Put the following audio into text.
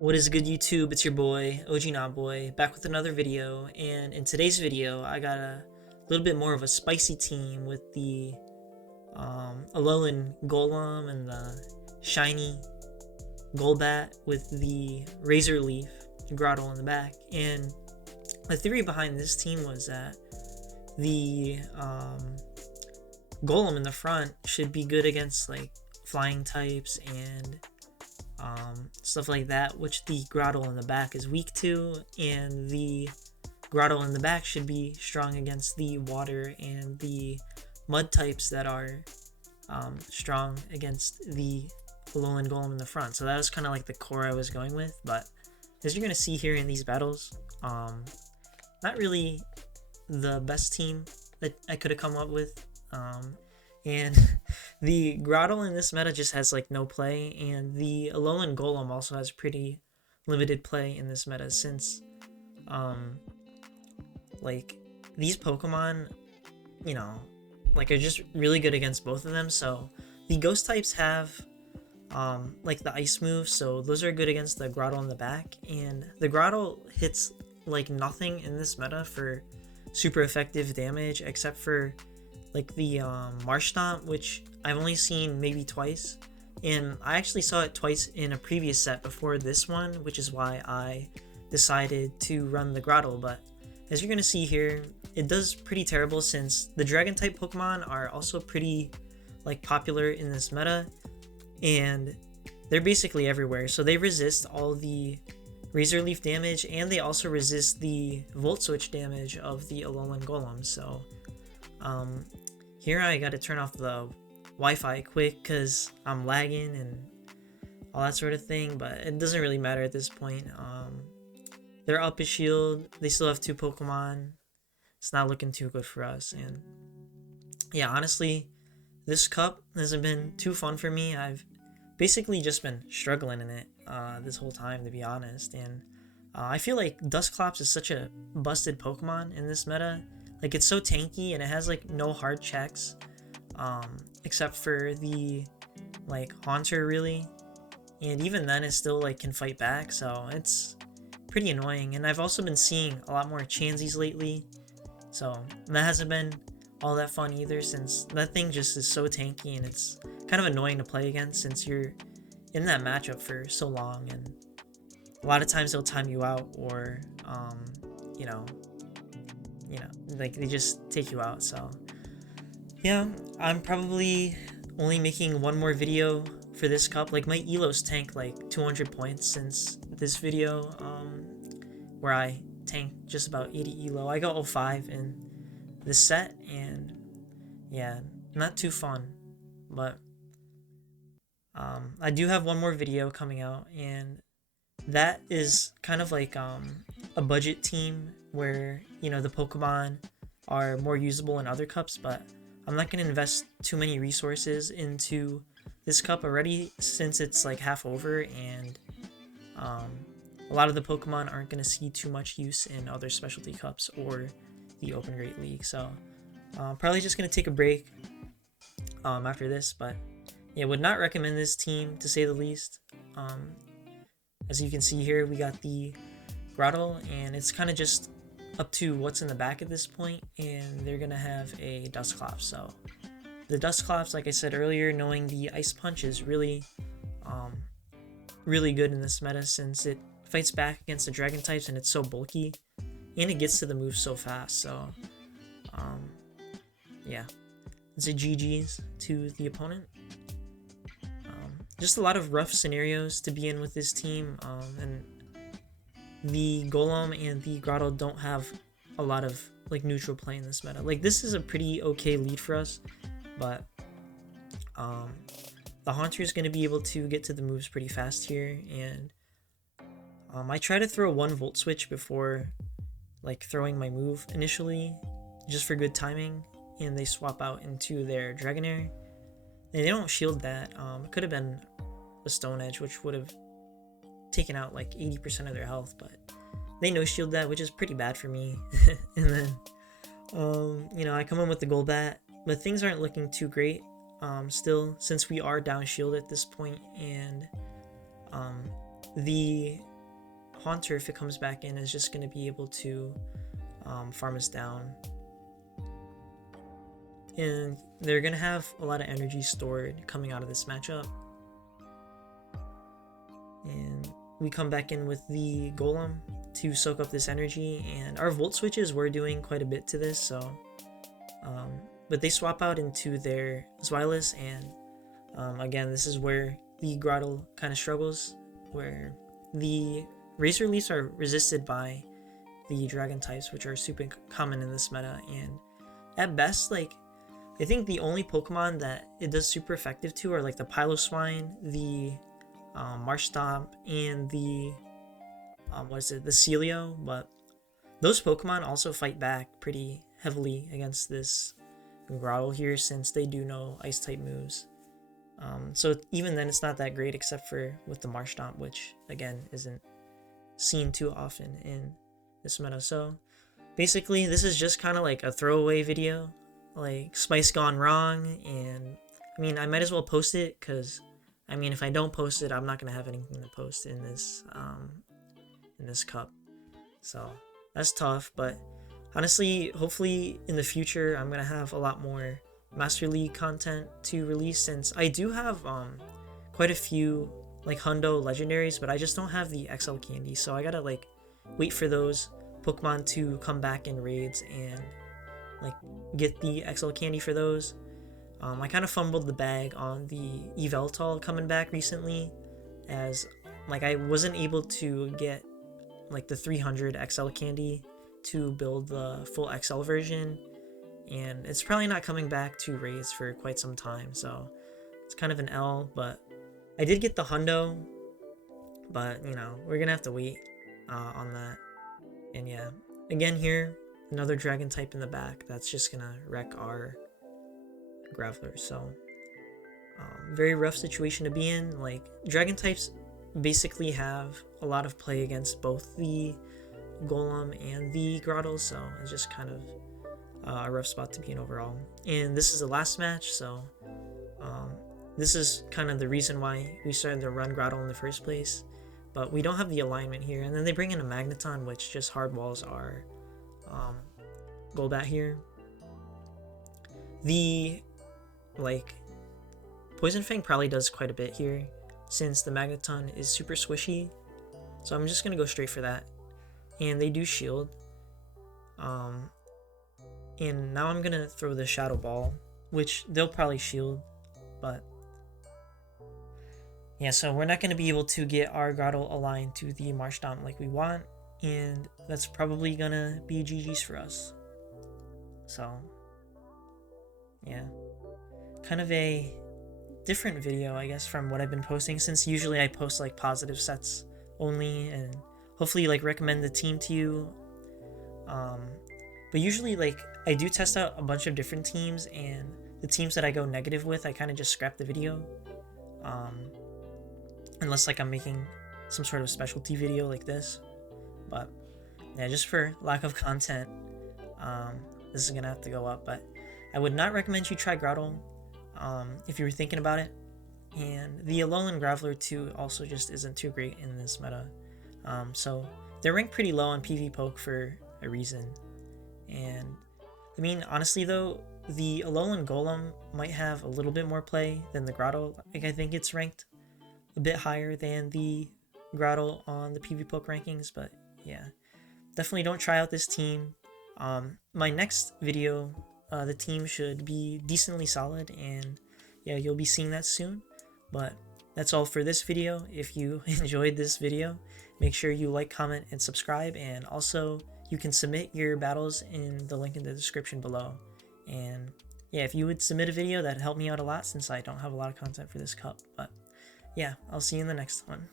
What is good, YouTube? It's your boy, OG Not Boy, back with another video. And in today's video, I got a little bit more of a spicy team with the Alolan Golem and the shiny Golbat with the Razor Leaf Grotto in the back. And the theory behind this team was that the Golem in the front should be good against like flying types and stuff like that, which the Grotto in the back is weak to, and the Grotto in the back should be strong against the water and the mud types that are strong against the Alolan Golem in the front. So that was kind of like the core I was going with, but as you're going to see here in these battles, not really the best team that I could have come up with. And the Grotto in this meta just has like no play, and the Alolan Golem also has pretty limited play in this meta since like these Pokemon, like are just really good against both of them. So the ghost types have like the ice move, so those are good against the Grotto in the back, and the Grotto hits like nothing in this meta for super effective damage except for like the Marsh Stomp, which I've only seen maybe twice, and I actually saw it twice in a previous set before this one, which is why I decided to run the Grotto. But as you're gonna see here, it does pretty terrible since the Dragon type Pokemon are also pretty like popular in this meta, and they're basically everywhere. So they resist all the Razor Leaf damage, and they also resist the Volt Switch damage of the Alolan Golem. So here I gotta turn off the Wi-Fi quick because I'm lagging and all that sort of thing, but it doesn't really matter at this point. They're up a shield, they still have 2 Pokemon. It's not looking too good for us, and yeah, honestly, this cup hasn't been too fun for me. I've basically just been struggling in it this whole time, to be honest, and I feel like Dusclops is such a busted Pokemon in this meta. Like, it's so tanky, and it has like no hard checks except for the like Haunter, really, and even then it still like can fight back, so it's pretty annoying. And I've also been seeing a lot more Chanseys lately, so that hasn't been all that fun either, since that thing just is so tanky and it's kind of annoying to play against since you're in that matchup for so long, and a lot of times they'll time you out, or you know like they just take you out. So yeah, I'm probably only making one more video for this cup. Like, my elos tanked like 200 points since this video, where I tanked just about 80 elo. I got 05 in this set, and yeah, not too fun. But I do have one more video coming out, and that is kind of like a budget team where the Pokemon are more usable in other cups, but I'm not going to invest too many resources into this cup already since it's like half over, and a lot of the Pokemon aren't going to see too much use in other specialty cups or the Open Great League. So probably just going to take a break after this, but yeah, would not recommend this team, to say the least. As you can see here, we got the Grotto, and it's kind of just up to what's in the back at this point, and they're gonna have a Dusclops. So the Dusclops, like I said earlier, knowing the Ice Punch is really really good in this meta since it fights back against the Dragon types, and it's so bulky, and it gets to the move so fast. So yeah, it's a GG's to the opponent. Just a lot of rough scenarios to be in with this team, and the Golem and the Grotto don't have a lot of like neutral play in this meta. Like, this is a pretty okay lead for us, but the Haunter is going to be able to get to the moves pretty fast here, and I try to throw one Volt Switch before like throwing my move initially, just for good timing, and they swap out into their Dragonair. They don't shield that. It could have been a Stone Edge, which would have taken out like 80% of their health, but they no shield that, which is pretty bad for me. And then I come in with the Golbat, but things aren't looking too great still, since we are down shield at this point, and the Haunter, if it comes back in, is just going to be able to farm us down. And they're going to have a lot of energy stored coming out of this matchup. And we come back in with the Golem to soak up this energy, and our Volt Switches were doing quite a bit to this, so but they swap out into their Zweilous, and again, this is where the Grotle kind of struggles, where the Razor Leafs are resisted by the Dragon types, which are super common in this meta, and at best, like, I think the only Pokemon that it does super effective to are like the Piloswine, the Marshtomp, and the the Celio, but those Pokemon also fight back pretty heavily against this Grotle here, since they do know Ice type moves. So even then, it's not that great, except for with the Marshtomp, which again isn't seen too often in this meta. So basically, this is just kind of like a throwaway video, like Spice gone wrong, and I mean, I might as well post it, because I mean, if I don't post it, I'm not gonna have anything to post in this cup. So that's tough, but honestly, hopefully in the future, I'm gonna have a lot more Master League content to release, since I do have quite a few like Hundo legendaries, but I just don't have the XL candy, so I gotta like wait for those Pokemon to come back in raids and like get the XL candy for those. I kind of fumbled the bag on the Yveltal coming back recently, as like I wasn't able to get like the 300 XL candy to build the full XL version, and it's probably not coming back to raids for quite some time, so it's kind of an L. But I did get the Hundo, but you know, we're gonna have to wait on that. And yeah, again here, another Dragon type in the back that's just gonna wreck our Graveler. So very rough situation to be in. Like, Dragon types basically have a lot of play against both the Golem and the Grotle, so it's just kind of a rough spot to be in overall. And this is the last match, so this is kind of the reason why we started to run Grotle in the first place, but we don't have the alignment here. And then they bring in a Magneton, which just hardballs our Golbat here. The like Poison Fang probably does quite a bit here, since the Magneton is super squishy, so I'm just gonna go straight for that. And they do shield, and now I'm gonna throw the Shadow Ball, which they'll probably shield, but yeah, so we're not gonna be able to get our Grotle aligned to the Marshtomp like we want, and that's probably gonna be GG's for us. So yeah, kind of a different video, I guess, from what I've been posting, since usually I post like positive sets only, and hopefully like recommend the team to you. But usually, like, I do test out a bunch of different teams, and the teams that I go negative with, I kind of just scrap the video, unless like I'm making some sort of specialty video like this. But yeah, just for lack of content, this is gonna have to go up. But I would not recommend you try Grotle if you were thinking about it. And the Alolan Graveler too also just isn't too great in this meta. So they're ranked pretty low on PvPoke for a reason. And I mean, honestly though, the Alolan Golem might have a little bit more play than the Grotle. Like, I think it's ranked a bit higher than the Grotle on the PvPoke rankings, but yeah, definitely don't try out this team. My next video, the team should be decently solid, and yeah, you'll be seeing that soon. But that's all for this video. If you enjoyed this video, make sure you like, comment, and subscribe, and also you can submit your battles in the link in the description below. And yeah, if you would submit a video, that'd help me out a lot, since I don't have a lot of content for this cup. But yeah, I'll see you in the next one.